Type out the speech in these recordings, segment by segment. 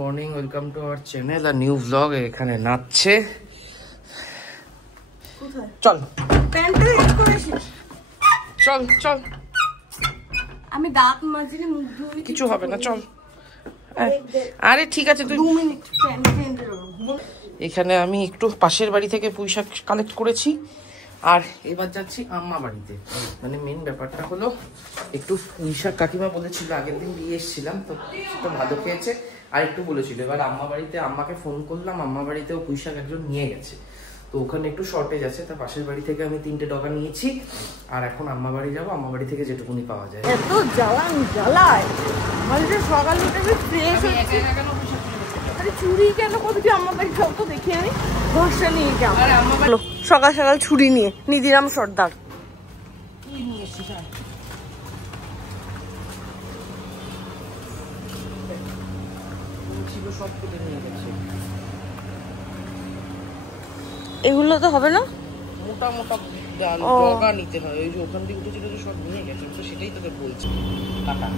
Morning, welcome to our channel আর new blog. এখানে নাচছে। চল চল চল, আমি দাঁত মাজিনি, মুখ ধুই, কিছু হবে না, চল। আরে ঠিক আছে, তুই 2 মিনিট। এখানে আমি একটু পাশের বাড়ি থেকে পুঁইশাক কালেক্ট করেছি আর এবার যাচ্ছি আম্মা বাড়িতে। মানে মেন ব্যাপারটা হলো একটু পুঁইশাক কাকিমা বলেছিল, আগের দিন দিয়ে এসেছিলাম তো ভালো খেয়েছে আর একটু বলেছিল। এবার আম্মা বাড়িতে আম্মাকে ফোন করলাম, আম্মা বাড়িতেও পুঁইশাক একজন নিয়ে গেছে, তো ওখানে একটু শর্টেজ আছে। তা পাশের বাড়ি থেকে আমি 3টে ডগা নিয়েছি আর এখন আম্মা বাড়ি যাবো। আম্মা বাড়ি থেকে যেটুকুনি পাওয়া যায়। এত জ্বালায় মানে সকাল উঠে ফ্রেশ হচ্ছে। আরে চুরি কেন করবি আমার বাড়ি? সব তো দেখি আমি ভরসা নিয়ে যাবো। সকাল সকাল ছুরি নিয়ে নিদিরাম সর্দার এগুলো তো হবে না, মোটা মোটা ডগা নিতে হয়। ওই যে ওখান থেকে উঠেছিল যে সব নিয়ে গেছে, তো সেটাই তোকে বলছি। টাটা।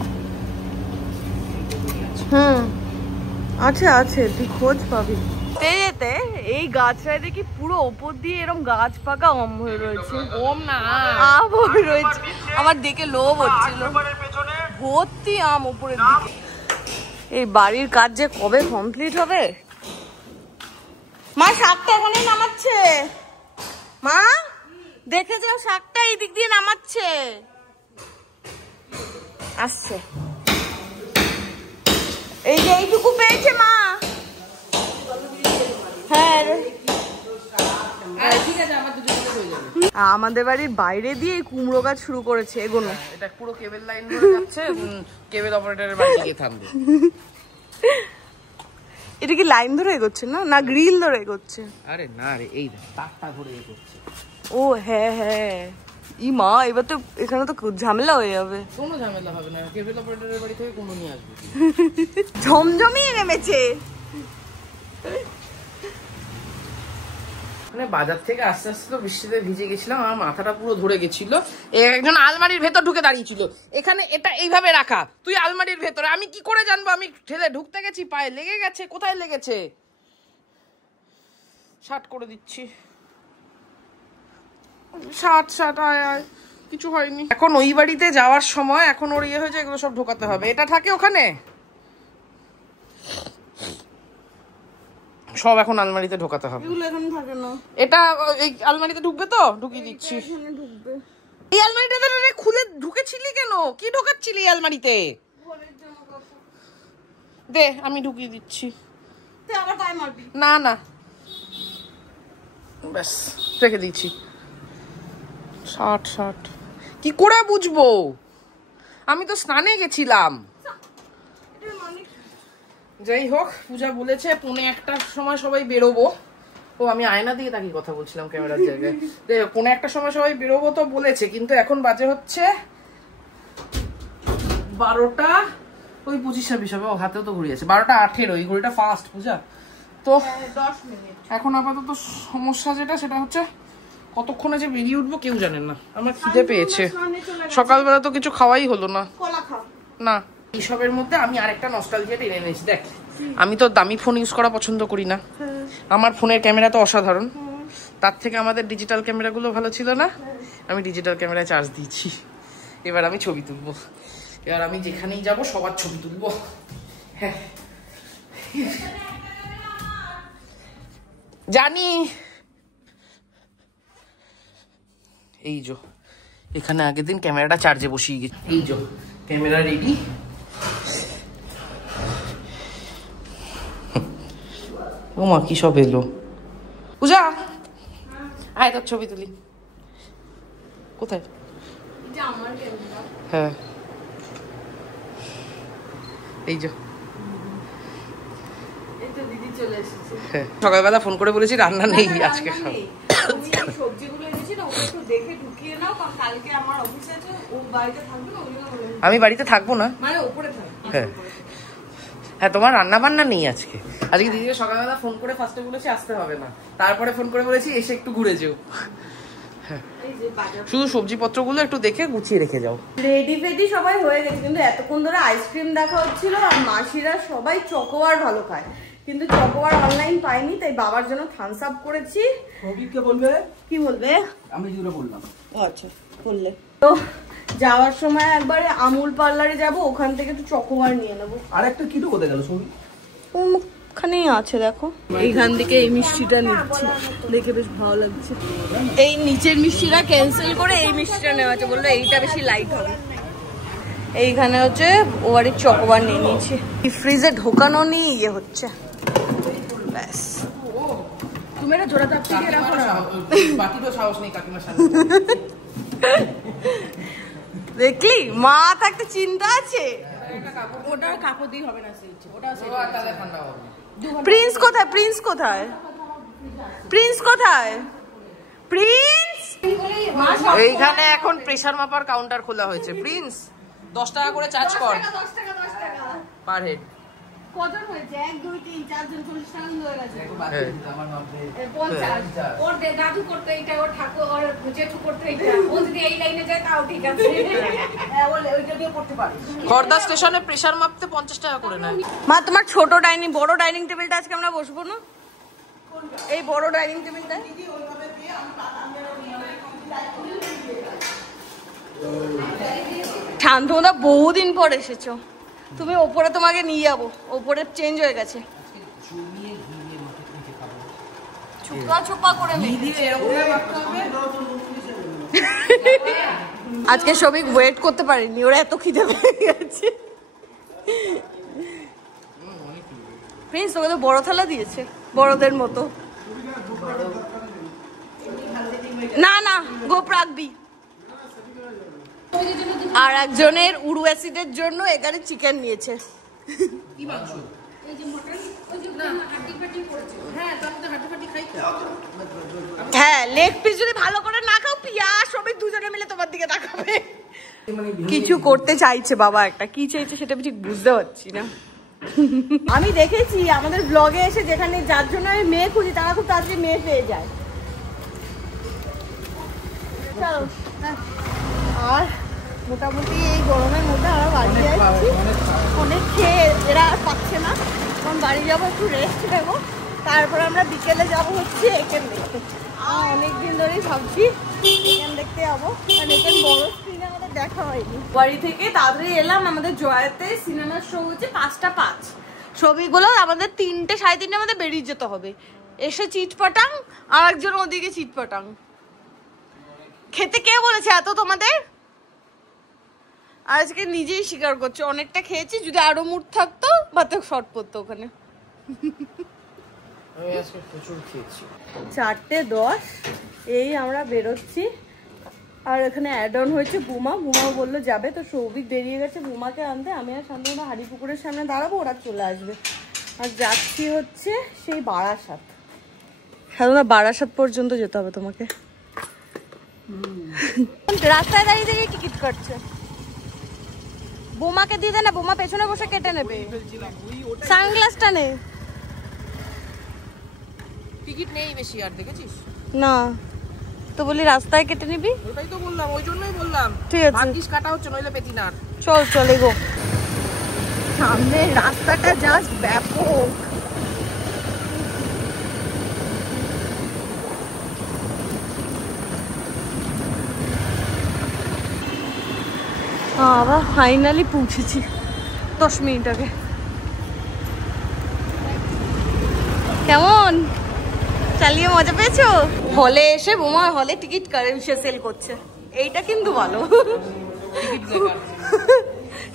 আছে আছে, তুই খোঁজ পাবি। যেতে এই গাছটায় দেখি পুরো ওপর দিয়ে এরকম গাছ পাকা আম হয়ে রয়েছে। ওম না, আম হয়ে রয়েছে, আমার দেখে লোভ হচ্ছিল। ভর্তি আম উপরের দিকে। এই বাড়ির কাজ যে কবে কমপ্লিট হবে। মা শাকটা এখানেই নামাচ্ছে। মা দেখে যাও, শাকটা এই দিক দিয়ে নামাচ্ছে। আসছে, এই যে এইটুকু পেয়েছে মা। হ্যাঁ আমাদের বাড়ির বাইরে দিয়ে কুমড়ো গাছ শুরু করেছে এগোনো। এটা পুরো কেবল লাইন ধরে যাচ্ছে, কেবল অপারেটরের বাড়ি গিয়ে থামবে। এটা কি লাইন ধরে এগোচ্ছে না, না গ্রিল ধরে এগোচ্ছে? আরে না রে, এই তারটা ধরে এগোচ্ছে। ও হ্যাঁ হ্যাঁ, ই মা এবার তো এখানে তো ঝামেলা হয়ে যাবে। কোনো ঝামেলা হবে না, কেবল অপারেটরের বাড়ি থেকে কোনো নিয়ে আসবে। ঝমঝমিয়ে নেমেছে। মানে বাজার থেকে আস্তে আস্তে তো বৃষ্টিতে ভিজে গেছিলাম, আমার মাথাটা পুরো ধরে গেছিল। একজন আলমারির ভেতর ঢুকে দাঁড়িয়েছিল। এখানে এটা এইভাবে রাখা, তুই আলমারির ভেতরে, আমি কি করে জানবো? আমি ঠেলে ঢুকতে গেছি, পায়ে লেগে গেছে। কোথায় লেগেছে? শার্ট করে দিচ্ছি, শার্ট আয় আয়, কিছু হয়নি। এখন ওই বাড়িতে যাওয়ার সময়, এখন ওর ইয়ে হয়েছে, এগুলো সব ঢোকাতে হবে। এটা থাকে ওখানে, সব এখন আলমারিতে ঢোকাতে হবে। এটা এই আলমারিতে ঢুকবে তো, ঢুকিয়ে দিচ্ছি। এই আলমারিটাতে খুলে ঢুকেছিলি কেন? কি ঢোকাচ্ছিলি এই আলমারিতে? দে, আমি ঢুকিয়ে দিচ্ছি। না না, ব্যাস রেখে দিচ্ছি। শার্ট কি করে বুঝবো? আমি তো স্নানে গেছিলাম। যাই হোক, পূজা বলেছে 1:45 সময় সবাই বেরোবো। ও আমি আয়না দিয়ে তাকে কথা বলছিলাম ক্যামেরার জায়গায়। 1:45 সময় সবাই বেরোবো তো বলেছে, কিন্তু এখন বাজে হচ্ছে 12টা ওই 25-26 হবে। ও হাতেও তো ঘুরে আছে, 12:08 ওই ঘড়িটা ফাস্ট পূজা। তো 10 মিনিট এখন আপাতত সমস্যা যেটা, সেটা হচ্ছে কতক্ষণে যে বেরিয়ে উঠবো কেউ জানেন না। আমার খিদে পেয়েছে, সকালবেলা তো কিছু খাওয়াই হলো না। না, এইসবের মধ্যে আমি আরেকটা নস্টালজিয়া টেনে এনেছি। দেখ, আমি তো দামি ফোন ইউজ করা পছন্দ করি না। আমার ফোনের ক্যামেরা তো অসাধারণ, তার থেকে আমাদের ডিজিটাল ক্যামেরাগুলো ভালো ছিল না। আমি ডিজিটাল ক্যামেরায় চার্জ দিয়েছি। এবার আমি ছবি তুলবো। এবার আমি যেখানেই যাব সবার ছবি তুলবো। হ্যাঁ জানি। এই যে এখানে আগের দিন ক্যামেরাটা চার্জে বসিয়ে গেছি। এই যে ক্যামেরা রেডি। ও মা, কি সব এলো। পূজা আয়, তোর ছবি তুলি। কোথায়? হ্যাঁ এই যে সকালবেলা ফোন করে বলেছি রান্না নেই আজকে। আমি বাড়িতে থাকবো না। হ্যাঁ হ্যাঁ, তোমার রান্না বান্না নেই আজকে। আজকে দিদিকে সকালবেলা ফোন করে ফার্স্টে বলেছি আসতে হবে না, তারপরে ফোন করে বলেছি এসে একটু ঘুরে যেও। হ্যাঁ, শুধু সবজিপত্রগুলো একটু দেখে গুছিয়ে রেখে যাও। রেডি ফেডি সবাই হয়ে গেছে, কিন্তু এতক্ষণ ধরে আইসক্রিম দেখা হচ্ছিল আর মাসিরা সবাই চকোবার ভালো খায়, কিন্তু চকোবার অনলাইন পাইনি, তাই বাবার জন্য থামস আপ করেছি। প্রবীরকে বলবে, কি বলবে? আমি যেগুলো বললাম। আচ্ছা বললে তো যাওয়ার সময় একবারে আমুল পার্লারে যাব, ওখান থেকে একটু চকোবার নিয়ে নেবো। আর একটা কিটো কোথায় গেল সবই? ওখানেই আছে দেখো। এইখান থেকে এই মিষ্টিটা নিচ্ছি, দেখে বেশ ভালো লাগছে। এই নিচের মিষ্টিটা ক্যান্সেল করে এই মিষ্টিটা নেওয়া আছে, বললো এইটা বেশি লাইট হবে। এইখানে হচ্ছে ওয়ারের চকোবার নিয়ে নিয়েছি, ফ্রিজে ঢোকানো নিয়ে ইয়ে হচ্ছে ব্যাস। তুমি এটা জোড়া চাপতে দিয়ে রাখো না, বাকি তো সাহস নেই কাকিমার সামনে। দেখলি মা থাকতে চিন্তা আছে। ওটা কাপড় দিয়ে হবে না, ওটা ঠান্ডা হবে। প্রিন্স কোথায়? প্রিন্স কোথায়? প্রিন্স কোথায়? প্রিন্স এইখানে এখন প্রেসার মাপার কাউন্টার খোলা হয়েছে। প্রিন্স 10 টাকা করে চার্জ কর 10 টাকা পার হেড। কজন হয়েছে? 1 2 3 4 জন 40 টাকা হয়ে গেছে। আমার নামে 50 ওর দাদু করতে এটা, ওর ঠাকুর ওর জেঠু করতে এটা, ও যদি এই লাইনে যায় তাও ঠিক আছে। ওইটা দিয়ে করতে পারিস। খড়দা স্টেশনে প্রেসার মাপতে 50 টাকা করে নেয়। মা তোমার ছোট ডাইনিং, বড় ডাইনিং টেবিলটা আজকে আমরা বসবো না? এই বড় ডাইনিং টেবিলটা শান্তদা বহুদিন পর এসেছো তুমি। ওপরে তোমাকে নিয়ে যাবো, ওপরে চেঞ্জ হয়ে গেছে। চুপা চুপা করে আজকে সবই ওয়েট করতে পারিনি, ওরা এত খিদে পেয়ে গেছে। প্রিন্স তোকে তো বড় থালা দিয়েছে, বড়দের মতো। না না গোপ রাখবি। আর একজনের উরু অ্যাসিডের জন্য এখানে চিকেন নিয়েছে। কি মাংস? এই যে মটন, ওই যে হাড্ডি ফাটি করেছে। হ্যাঁ, তার মধ্যে হাড্ডি ফাটি খাই তো। হ্যাঁ, লেগ পিস যদি ভালো করে না খাও, পিয়া সবাই দুজনে মিলে তোমার দিকে তাকাবে। কিছু করতে চাইছে বাবা, একটা কি চাইছে সেটা আমি ঠিক বুঝতে পারছি না। আমি দেখেছি আমাদের ব্লগে এসে, যেখানে যার জন্য আমি মেয়ে খুঁজি তারা খুব তাড়াতাড়ি মেয়ে পেয়ে যায়। চলো, আর মোটামুটি এই গরমের মধ্যে আমরা বাড়ি যাচ্ছি। অনেক খেয়ে এরা আর পাচ্ছে না, এখন বাড়ি যাবো, একটু রেস্ট নেবো, তারপর আমরা বিকেলে যাবো হচ্ছে এখান দেখতে। অনেকদিন ধরেই ভাবছি এখান দেখতে যাবো, কারণ এখানে বড় স্ক্রিন আমাদের দেখা হয়নি। বাড়ি থেকে তাড়াতাড়ি এলাম, আমাদের জয়াতে সিনেমার শো হচ্ছে 5টা 5। ছবিগুলো আমাদের 3টে 3:30 আমাদের বেরিয়ে যেতে হবে। এসে চিটপাটাং, আর একজন ওদিকে চিটপাটাং। খেতে কে বলেছে এত তোমাদের? আজকে নিজেই স্বীকার করছে অনেকটা খেয়েছি, যদি আরো মুড থাকতো ভাতে শর্ট পড়তো ওখানে। আমি আজকে প্রচুর খেয়েছি। 4:10 এই আমরা বেরোচ্ছি। আর এখানে অ্যাড অন হয়েছে বুমা, বুমাও বললো যাবে, তো সৌভিক বেরিয়ে গেছে বুমাকে আনতে। আমি আর শান্তনু হাড়িপুকুরের সামনে দাঁড়াবো, ওরা চলে আসবে। আর যাচ্ছি হচ্ছে সেই বারাসাত। শান্তনু বারাসাত পর্যন্ত যেতে হবে তোমাকে। রাস্তায় দাঁড়িয়ে দাঁড়িয়ে টিকিট কাটছে। বোমাকে দিয়ে দে না, বোমা পেছনে বসে কেটে নেবে। সানগ্লাসটা নে। টিকিট নেই বেশি, আর দেখেছিস না তো বলি রাস্তায় কেটে নিবি। ওটাই তো বললাম, ওই জন্যই বললাম। ঠিক আছে, ভাগ্যিস কাটা হচ্ছে, নইলে পেতি না। চল চলে গো। সামনে রাস্তাটা জাস্ট ব্যাপক। আবার ফাইনালি পৌঁছেছি 10 মিনিট আগে। কেমন চালিয়ে মজা পেয়েছো? হলে এসে বোমা হলে টিকিট সেল করছে, এইটা কিন্তু ভালো।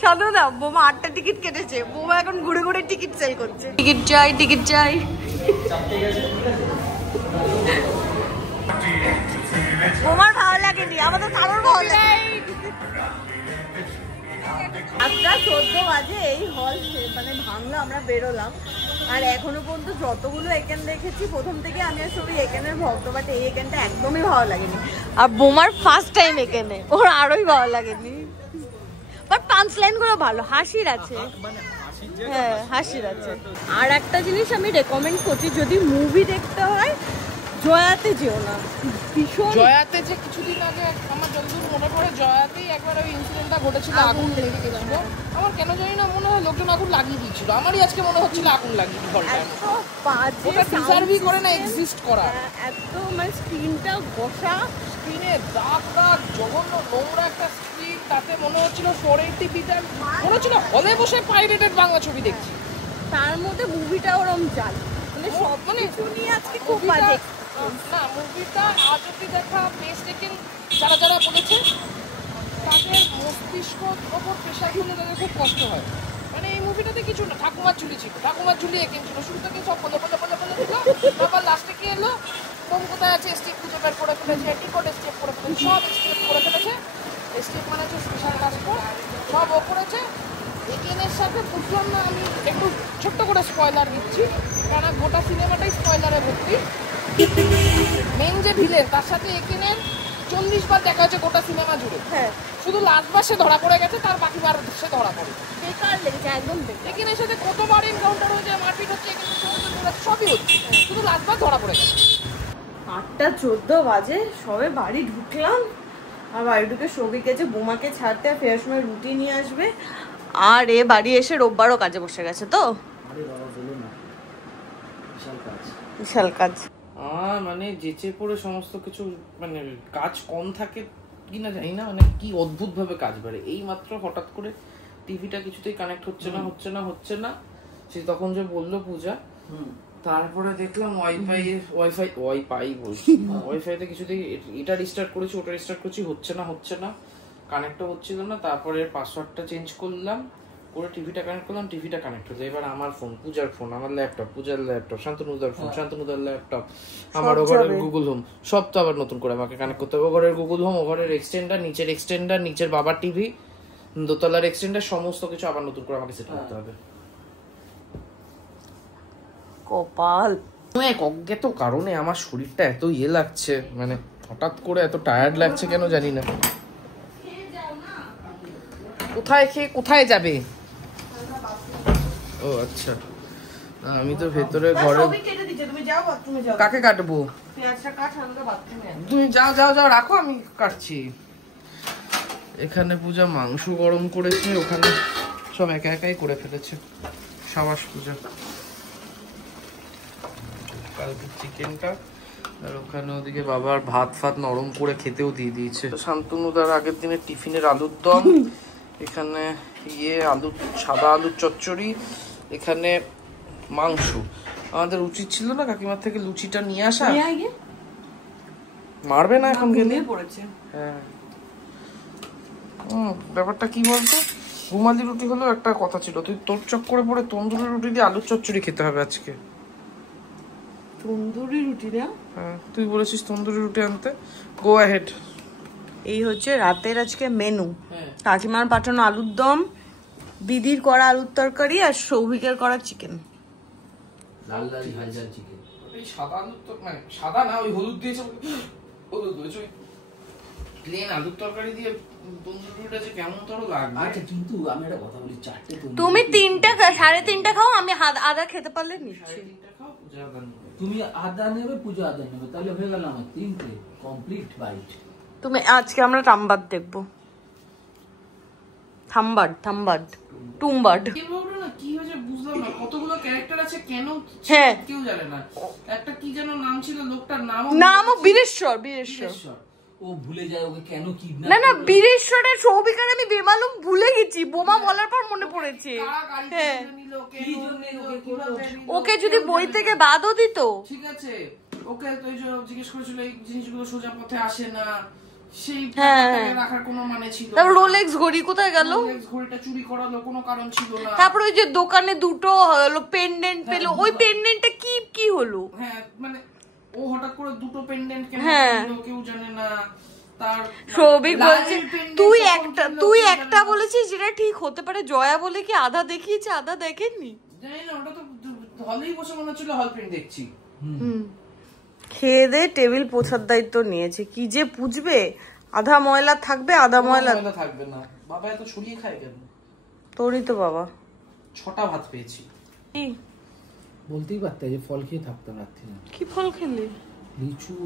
সাধারণত বোমা 8টা টিকিট কেটেছে, বোমা এখন ঘুরে ঘুরে টিকিট সেল করছে। টিকিট চাই, টিকিট চাই। বোমার ভালো লাগেনি, আমাদের কারোর ভালো লাগে। 8:14 বাজে এই হল মানে ভাঙলো, আমরা বেরোলাম। আর এখনো পর্যন্ত যতগুলো এখানে দেখেছি, প্রথম থেকে আমি আর সবই এখানের ভক্ত, বাট এই এখানটা একদমই ভালো লাগেনি। আর বোমার ফার্স্ট টাইম এখানে, ওর আরোই ভালো লাগেনি। বাট পাঞ্চ লাইন গুলো ভালো, হাসির আছে। হ্যাঁ হাসির আছে। আর একটা জিনিস আমি রেকমেন্ড করছি, যদি মুভি দেখতে হয় জয়াতে যেও না, ভীষণ জয়াতে যে কিছুদিন আগে আমার যতদূর মনে পড়ে জয়াতেই একবার ওই ইনসিডেন্টটা ঘটেছিল, আগুন লেগে গেছিল। আমার কেন জানি না মনে হয় লোকজন আগুন লাগিয়ে দিয়েছিল, আমারই আজকে মনে হচ্ছিল আগুন লাগিয়ে ঘরটা। এত বাজে ওটা ডিজার্ভই করে না এক্সিস্ট করা। এত মানে স্ক্রিনটা ঘষা, স্ক্রিনে দাগ দাগ জঘন্য নোংরা একটা স্ক্রিন, তাতে মনে হচ্ছিল 480 পিতে মনে হচ্ছিল হলে বসে পাইরেটেড বাংলা ছবি দেখছি। তার মধ্যে মুভিটা ওরম চাল, মানে সব কিছু নিয়ে আজকে খুব বাজে। না মুভিটা আজ অব্দি দেখা বেস্ট টেকেন যারা যারা বলেছে তাদের মস্তিষ্ক ওপর প্রেশার ফেলে তাদের খুব কষ্ট হয়। মানে এই মুভিটাতে কিছু না, ঠাকুমার ঝুলি ছিল, ঠাকুমার ঝুলি এঁকেন ছিল, শুরু থেকে সব বলে বলে বলে বলে দিল, তারপর লাস্টে কি এলো, কোন কোথায় আছে স্টেপ খুঁজে বের করে ফেলেছে, টিকট স্টেপ করে ফেলেছে, সব স্টেপ করে ফেলেছে। স্টেপ মানে হচ্ছে স্পেশাল ট্রান্সপোর্ট, সব ও করেছে। একেনের সাথে বুঝলাম না, আমি একটু ছোট্ট করে স্পয়লার দিচ্ছি কারণ গোটা সিনেমাটাই স্পয়লারে ভর্তি। মেন যে ভিলেন তার সাথে একেনের 40 বার দেখা হয়েছে গোটা সিনেমা জুড়ে। হ্যাঁ, শুধু লাস্ট বার সে ধরা পড়ে গেছে, তার বাকি বার সে ধরা পড়ে। বেকার লেগেছে একদম বেকার। একেনের সাথে কতবার এনকাউন্টার হয়েছে, মারপিট হচ্ছে, এখানে সবই হচ্ছে, শুধু লাস্ট বার ধরা পড়ে গেছে। 8:14 বাজে, সবে বাড়ি ঢুকলাম। আর বাড়ি ঢুকে সৌভিক গেছে বোমাকে ছাড়তে, ফেরার সময় রুটি নিয়ে আসবে। আর এ বাড়ি এসে রোববারও কাজে বসে গেছে। তো আরে বাবা বলো না, বিশাল কাজ। বিশাল কাজ। মানে যেচে পড়ে সমস্ত কিছু, মানে কাজ কম থাকে কিনা জানি না, মানে কি অদ্ভুত ভাবে কাজ বাড়ে। এই মাত্র হঠাৎ করে টিভিটা কিছুতেই কানেক্ট হচ্ছে না। সে তখন যে বললো পূজা, তারপরে দেখলাম ওয়াইফাইতে কিছুতেই এটা রিস্টার্ট করেছি, ওটা রিস্টার্ট করছি, হচ্ছে না, কানেক্টও হচ্ছিল না। তারপরে পাসওয়ার্ডটা চেঞ্জ করলাম, করে টিভিটা কানেক্ট করলাম, টিভিটা কানেক্ট হলো। এবার আমার ফোন, পূজার ফোন, আমার ল্যাপটপ, পূজার ল্যাপটপ, শান্তনুদার ফোন, শান্তনুদার ল্যাপটপ, আমার ওঘরের গুগল হোম, সব তো আবার নতুন করে আমাকে কানেক্ট করতে হবে। ওঘরের গুগল হোম, ওঘরের এক্সটেন্ডার, নিচের বাবার টিভি, দোতলার এক্সটেন্ডার, সমস্ত কিছু আবার নতুন করে আমাকে সেট করতে হবে। কপাল। এক অজ্ঞাত কারণে আমার শরীরটা এত লাগছে, মানে হঠাৎ করে এত টায়ার্ড লাগছে কেন জানি না। কোথায় খেয়ে কোথায় যাবে? ও আচ্ছা, আমি তো ভেতরে ঘরে। কাকে কাটবো? তুমি যাও রাখো, আমি কাটছি। এখানে পূজা মাংস গরম করেছে, ওখানে সব একাই করে ফেলেছে। সাবাস পূজা। কালকে চিকেনটা, আর ওখানে ওদিকে বাবার ভাত ফাত নরম করে খেতেও দিয়ে দিয়েছে। শান্তনুদার আগের দিনের টিফিনের আলুর দম, এখানে সাদা আলুর চচ্চড়ি, এখানে মাংস। আমাদের উচিত ছিল না কাকিমার থেকে লুচিটা নিয়ে আসা? মারবে না এখন গেলে? হ্যাঁ, ব্যাপারটা কি বলতো, রুমালি রুটি হলেও একটা কথা ছিল, তুই তোর চক্করে পড়ে তন্দুরি রুটি দিয়ে আলুর চচ্চড়ি খেতে হবে আজকে। তন্দুরি রুটি না? হ্যাঁ, তুই বলেছিস তন্দুরি রুটি আনতে। Go ahead. এই হচ্ছে রাতের আজকে মেনু। কাকিমার পাঠানো আলুর দম, দিদির করা আলুর তরকারি, আর সৌভিকের করা চিকেন। লাল লাল ঝাল ঝাল চিকেন। এই সাদা আলুর তো মানে সাদা না, ওই হলুদ দিয়েছে, প্লেন আলুর তরকারি দিয়ে তন্দুরি রুটিটা যে কেমন তোর লাগবে। আচ্ছা কিন্তু আমি একটা কথা বলি, 4টে তুমি 3টা 3.5টা খাও, আমি আধা খেতে পারলে নিচ্ছি। 3টা খাও, পূজা আদা নেবে। তুমি আদা নেবে, পূজা আদা নেবে, তাহলে হয়ে গেল আমার 3টে কমপ্লিট বাইট। তুমি আজকে আমরা টাম্বাদ দেখবো। টুম্বাড। কি হয়েছে বুঝলাম না, কতগুলো ক্যারেক্টার আছে কেন কেউ জানে না। একটা কি যেন নাম ছিল, লোকটার নামও বীরেশ্বর। ও ভুলে যায় ওকে কেন কিডন্যাপ। না বীরেশ্বরের সৌভিকার আমি বেমালুম ভুলে গেছি, বোমা বলার পর মনে পড়েছে। হ্যাঁ, ওকে যদি বই থেকে বাদও দিত, ঠিক আছে, ওকে জিজ্ঞেস করেছিল এই জিনিসগুলো সোজা পথে আসে না, সেই রাখার কোনো মানে ছিল না। তারপর রোলেক্স ঘড়ি কোথায় গেল? রোলেক্স ঘড়িটা চুরি করালো, কোনো কারণ ছিল না। তারপর ওই যে দোকানে দুটো পেন্ডেন্ট পেলো, ওই পেন্ডেন্টটা কি হলো? হ্যাঁ, মানে ও হঠাৎ করে দুটো পেন্ডেন্ট কেন দিল কেউ জানে না। তার সৌভিক বলছে তুই একটা বলেছিস যেটা ঠিক হতে পারে, জয়া বলে কি আধা দেখিয়েছে, আধা দেখেননি। জানি না, ওটা তো হলেই বসে মনে হচ্ছিল হল প্রিন্ট দেখছি। খেয়ে দে টেবিল পোছার দায়িত্ব নিয়েছে, কি যে পুছবে। আধা ময়লা থাকবে, আধা ময়লা থাকবে না। বাবা এত ছড়িয়ে খায় কেন? তোরই তো বাবা। 6টা ভাত পেয়েছি। বলতেই পারতে যে ফল খেয়ে থাকতাম রাত্রি। কি ফল খেলি? লিচু,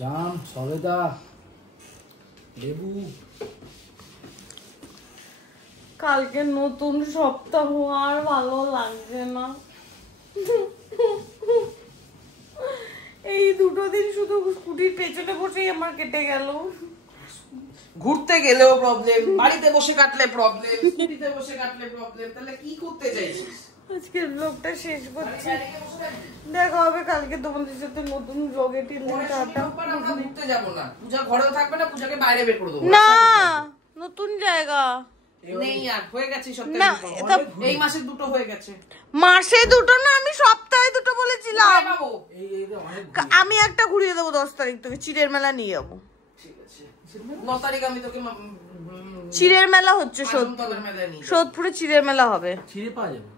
জাম, সবেদা, লেবু। কালকে নতুন সপ্তাহ, আর ভালো লাগছে না। এই দুটো দিন শুধু স্কুটির পেছনে বসেই আমার কেটে গেল। ঘুরতে গেলেও প্রবলেম, বাড়িতে বসে কাটলে প্রবলেম, স্কুটিতে বসে কাটলে প্রবলেম। তাহলে কি করতে চাইছিস? আজকের ব্লগটা শেষ করছি, দেখা হবে কালকে তোমাদের সাথে নতুন ব্লগে। আমরা ঘুরতে যাবো না, পূজা ঘরেও থাকবে না, পূজাকে বাইরে বের করে দেবো। না, নতুন জায়গা নেই আর, হয়ে গেছে না, এই মাসে দুটো হয়ে গেছে। মাসে দুটো না, আমি সপ্তাহে দুটো বলেছিলাম। বাবু আমি একটা ঘুরিয়ে দেবো 10 তারিখ থেকে, চিড়ের মেলা নিয়ে যাবো। ঠিক আছে, 9 তারিখ আমি তোকে চিড়ের মেলা হচ্ছে আজমতলার মেলায় নিয়ে যাবো। সোদপুরে চিড়ের মেলা হবে। ছিঁড়ে পাওয়া যাবে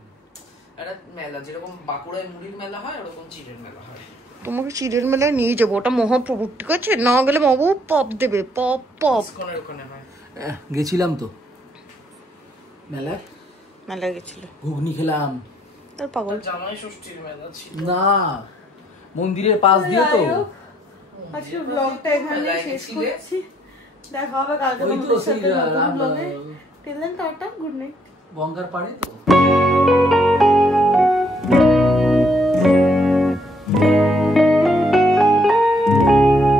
একটা মেলা, যেরকম বাঁকুড়ায় মুড়ির মেলা হয় ওরকম চিড়ের মেলা হয়। তোমাকে চিড়ের মেলায় নিয়ে যাবো, ওটা মহাপ্রভু, ঠিক আছে? না গেলে মহাপ্রভু পপ দেবে, পপ পপ। ওখানে হয়। গেছিলাম তো মেলায়, মেলায় গেছিল, ঘুগনি খেলাম। তার পাগল। জামাই ষষ্ঠীর মেলা ছিল না, মন্দিরের পাশ দিয়ে তো। আজকে ব্লগটা এখানে শেষ করছি, দেখা হবে কালকে তোমাদের সাথে নতুন ব্লগে। Till then tata, good night. গঙ্গার পাড়ে তো।